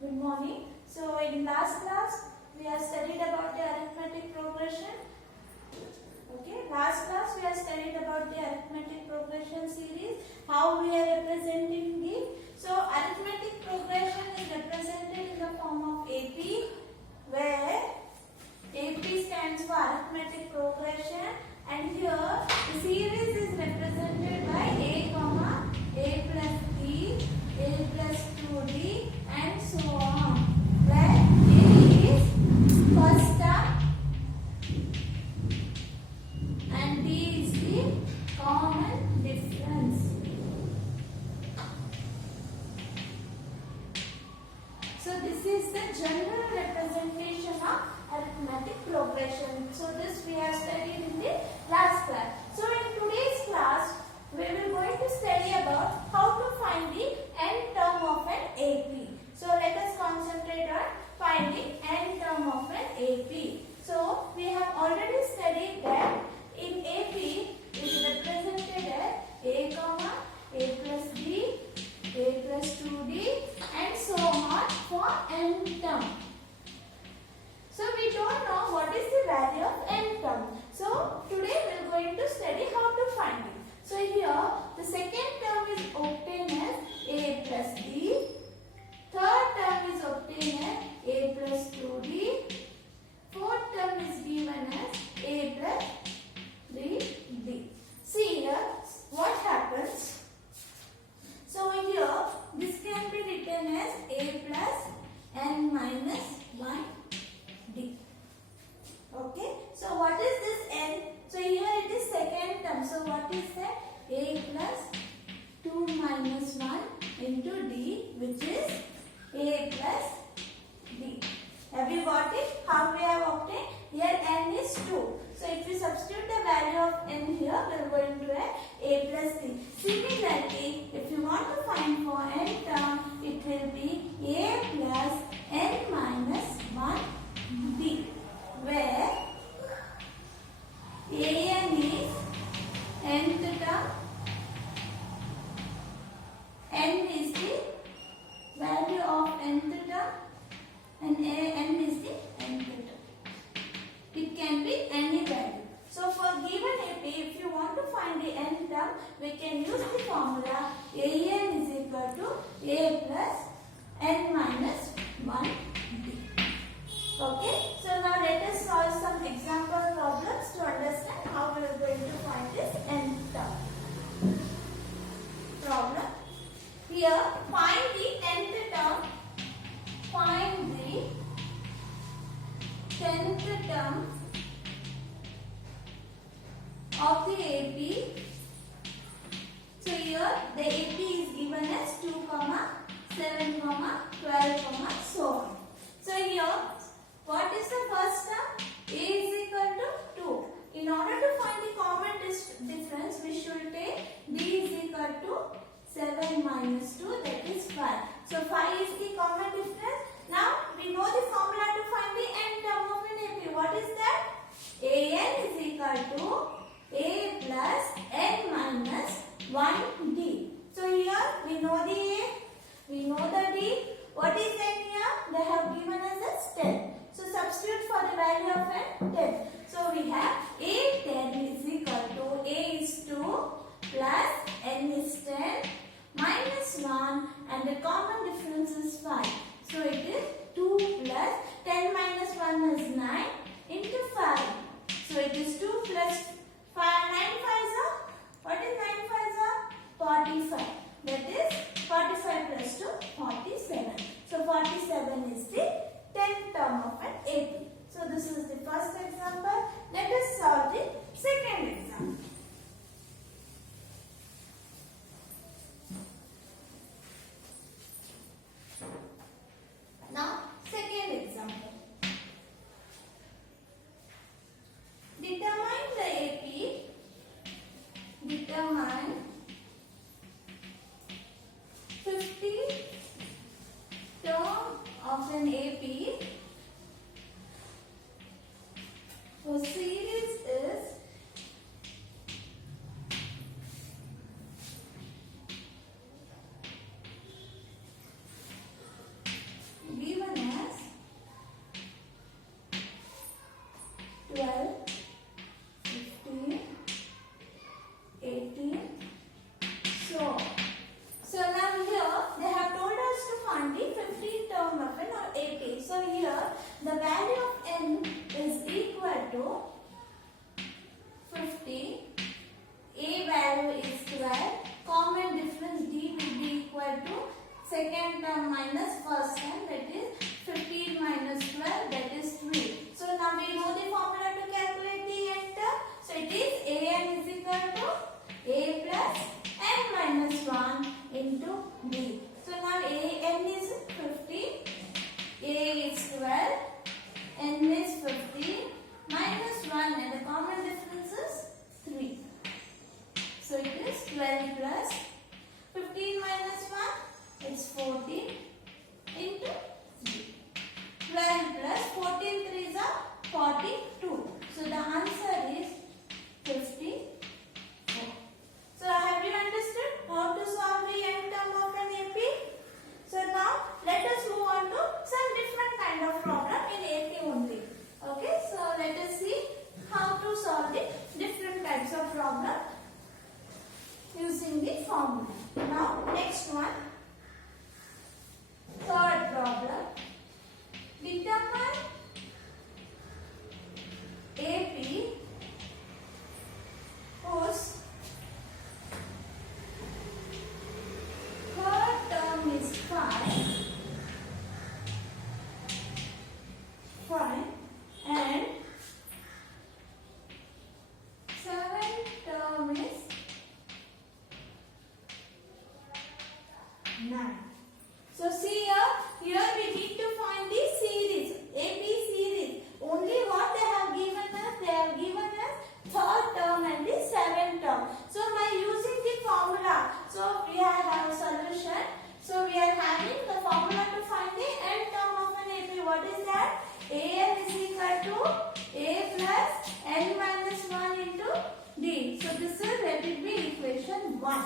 Good morning. So in last class we have studied about the arithmetic progression. Okay, last class we have studied about the arithmetic progression series, how we are representing the. So arithmetic progression is represented in the form of AP, where AP stands for arithmetic progression, and here the series is represented by A comma A plus D, A plus 2D and so on, where A is first term and D is the common difference. So this is the general representation of arithmetic progression. So this we have studied in the last class. So in today's class we will going to study about how to find the n term of an AP. So let us concentrate on finding n term of an AP. So we have already studied that in AP is represented as A comma A plus D, A plus 2D and so on for n term. So we don't know what is the value of n term. So today we are going to study how to find it. So here the second term is obtained as A plus D, third term is obtained as A plus 2D, fourth term is given as A plus 3D. See here what happens. So here this can be written as A plus n minus 1D. Okay, so what is this n? So here it is second term. So what is that? A plus 2 minus 1 into D, which is A plus D. Have you got it? How we have obtained? Here n is 2. So if we substitute the value of n here, we are going to have A plus D. Similarly, if you want to find for n term, it will be A plus n minus 1D, where an is nth term, n is the value of nth term, and n is the nth term. It can be any value. So for given AP, if you want to find the n term, we can use the formula an is equal to A plus n minus 1D. Okay, so now let us solve some example problems to understand how we are going to find this n term. Problem. Here, find the nth term. Find the 10th term of the AP. So here the AP is given as 2, 7, 12, so on. So here what is the first term? A is equal to 2. In order to find the common difference, we should take D is equal to 7 minus 2, that is 5. So 5 is the common difference. Now we know the formula to find the n term of an AP. What is that? An is equal to A plus n minus 1D. So here we know the A, we know the D. What is n here? They have given us as 10. So substitute for the value of n 10. So we have A 10 is equal to A is 2 plus n is 10 minus 1 and the common difference is 5. So it is 2 plus 10 minus 1 is 9 into 5. So it is 2 plus 5, 9 5s are, what is 9 5s are? 45. That is 45 plus 2, 47. So 47 is the 10th term of an AP. So this is the first example. Let us solve the second example. Now, second example. Determine the AP. Determine 50 term of an AP. So series is the value of n is equal to 50, a value is 12, common difference d will be equal to second term minus first term, that is 15 minus 12, that is 3. So now we know the formula to calculate the n term. So it is an is equal to a plus n minus 1 into d. So now n is 50, a is 12, n is 50 minus 1 and the common difference is 3. So it is 12 plus 15 minus 1, it's 14 into 3. 12 plus 14 3s are 42. So the answer is 54. So have you understood how to solve the n term of an AP? So now let us move on to some different kind of problem in AP only. Okay, so let us see how to solve the different types of problem using the formula. Now next one, third problem. Determine AP whose third term is 5 and seventh term is 9. So see here we need to find the series, AP series. Only what they have given us third term and the seventh term. So by using the formula, so we have a solution. So we are having the formula to find the n term of an AP. What is that? An is equal to a plus n minus 1 into d. So this is, let it be equation 1.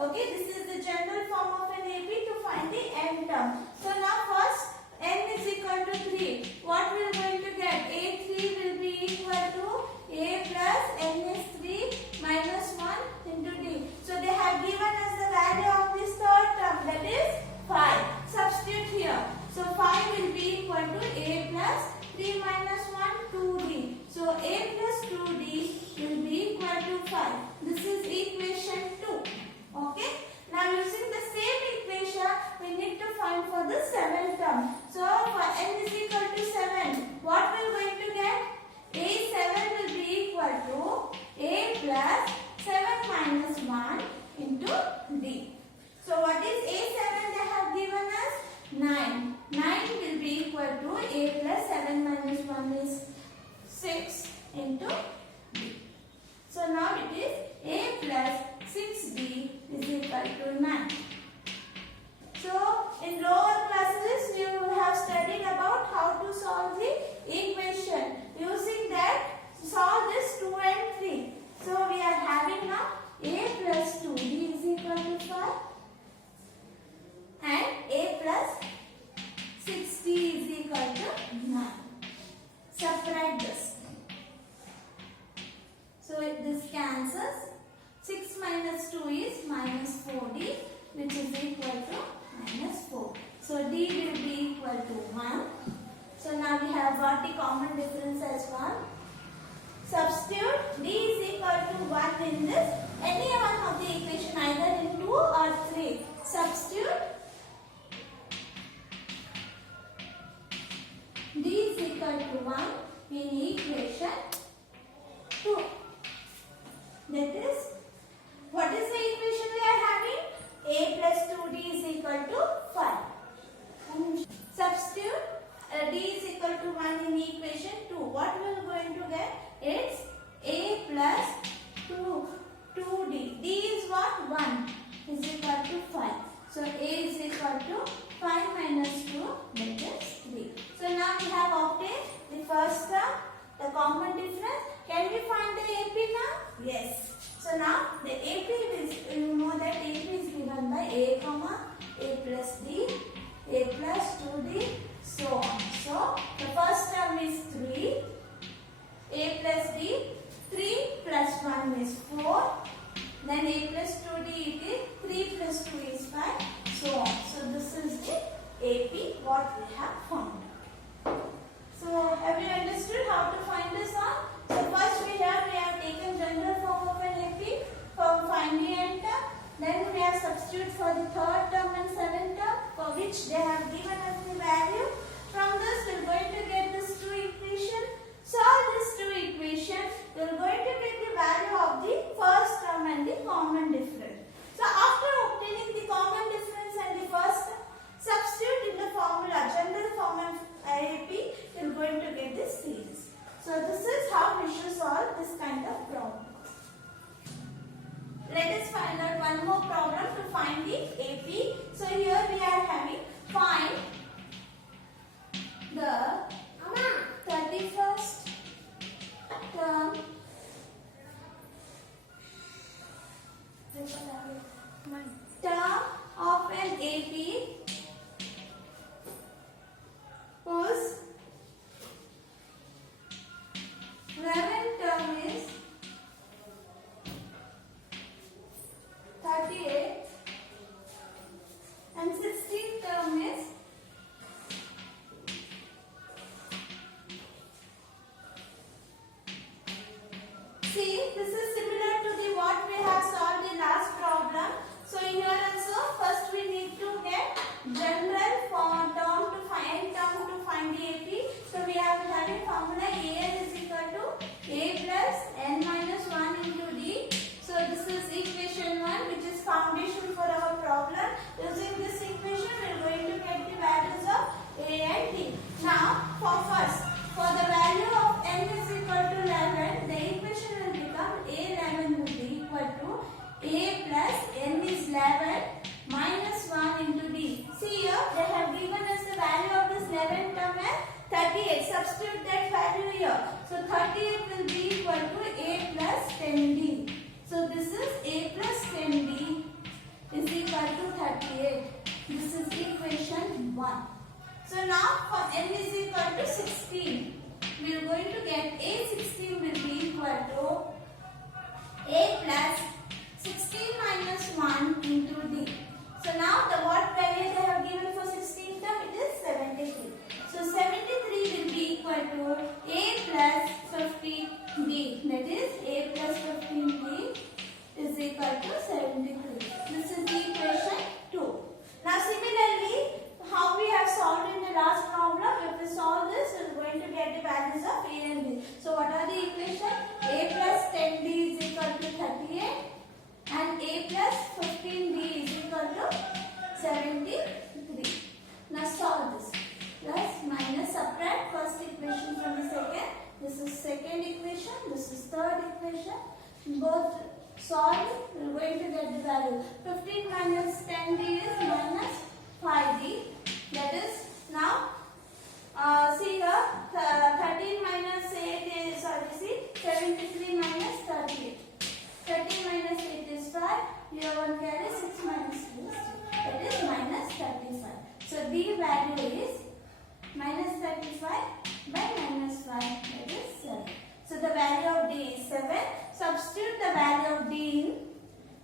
Okay, this is the general form of an AP to find the n term. So now first n is equal to 3. What we are going to get? A3 will be equal to a plus n is 3 minus 1 into d. So they have given us the value of this third term, that is 5. Substitute here. So 5 will be equal to a plus 3 minus 1 2d. So a plus 2d will be equal to 5. This is equation 2. Okay. Now using the same equation, we need to find for the seventh term. So for n is equal to 7, what we are going to get? A7 will be equal to a plus 7 minus 1 into d. So what is A7 they have given us? 9. 9 will be equal to a plus 7 minus 1 is 6 into d. So now it is a plus 6d is equal to 9. So in lower classes you have studied about how to solve the equation. Using that, solve this 2 and 3. So we are having now a plus 2d is equal to 5 and a plus 6d is equal to 9. Subtract this. So this cancels. 6 minus 2 is minus 4d, which is equal to minus 4. So d will be equal to 1. So now we have got the common difference as 1. Substitute d is equal to 1 in this, any one of the equation, either in 2 or 3. Substitute d is equal to 1 in equation 2. That is, what is the equation we are having? A plus 2d is equal to 5. Substitute d is equal to 1 in equation 2. What we are going to get? It's a plus 2d. D is what? 1 is equal to 5. So a is equal to 5 minus 2, that is 3. So now we have obtained the first term, the common difference. Can we find the AP now? Yes. So now the AP is, you know that AP is given by a comma a plus d, a plus 2d, so on. So the first term is 3, a plus d, 3 plus 1 is 4, then a plus 2d it is 3 plus 2 is 5, so on. So this is the AP what we have found. understood how to find this one? So first we have taken general form of an AP for finding n term. Then we have substitute for the third term and seventh term, for which they have given us the value. From this we are going to get this two equation. Solve these two equations. We are going to get the value of the first term and the common difference. So after obtaining the common difference and the first term, substitute in the formula, general form of AP, you are going to get this series. So this is how we should solve this kind of problem. Let us find out one more problem to find the AP. So here we are having find the 31st term of an AP whose 11th term is 38 and 16th term is 11 minus 1 into d. See here, they have given us the value of this 11 term as 38. Substitute that value here. So 38 will be equal to a plus 10d. So this is a plus 10d is equal to 38. This is equation 1. So now for n is equal to 16, we are going to get a16 will be equal to a plus 16 minus 1 into d. So now the what value they have given for 16 term, it is 73. So 73 will be equal to a plus 15d. That is a plus 15d is equal to 73. This is equation 2. Now similarly, how we have solved in the last problem, if we solve this, we are going to get the values of a and b. So what are the equations? A plus 10d is equal to 38 and a plus 15d is equal to 73. Now solve this. Plus minus, subtract first equation from the second. This is second equation, this is third equation. Both solve, we are going to get the value. 15 minus 10d is minus 5d. That is now, see here, 13 minus 8 is, 73 minus 38. 13 minus 8 is 5. Here one carry 6 minus 3 is 2. That is minus 35. So d value is minus 35 by minus 5. That is 7. So the value of d is 7. Substitute the value of d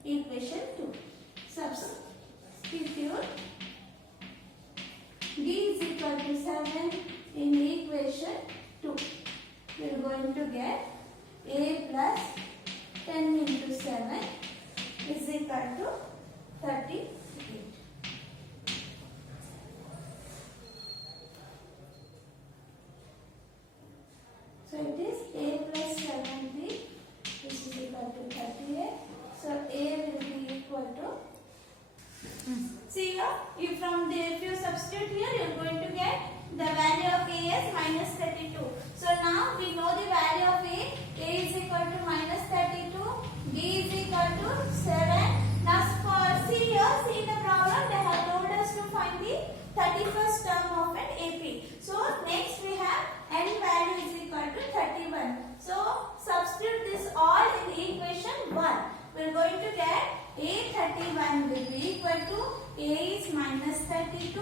in equation 2. Substitute d is equal to 7 in equation 2. We are going to get a plus 10 into 7 is equal to 38. So it is a plus 70, which is equal to 38. So a will be equal to, see here, if you substitute here, you are going to get the value of a as minus 32. So now we know the value of a. A is equal to minus 32, d is equal to 7. Now see here, see the problem, they have told us to find the 31st term of an AP. So next we have n value is equal to 31. So substitute this all in equation 1. We are going to get a31 will be equal to a is minus 32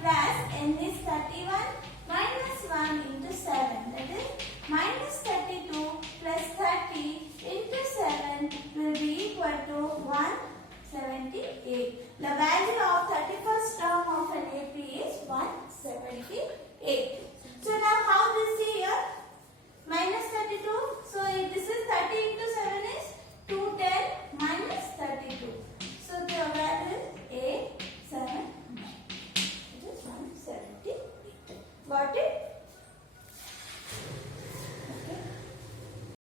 plus n is 31 minus 1 into 7. That is minus 32 plus 30 into 7 will be equal to 178. The value of 31st term of an AP is 178.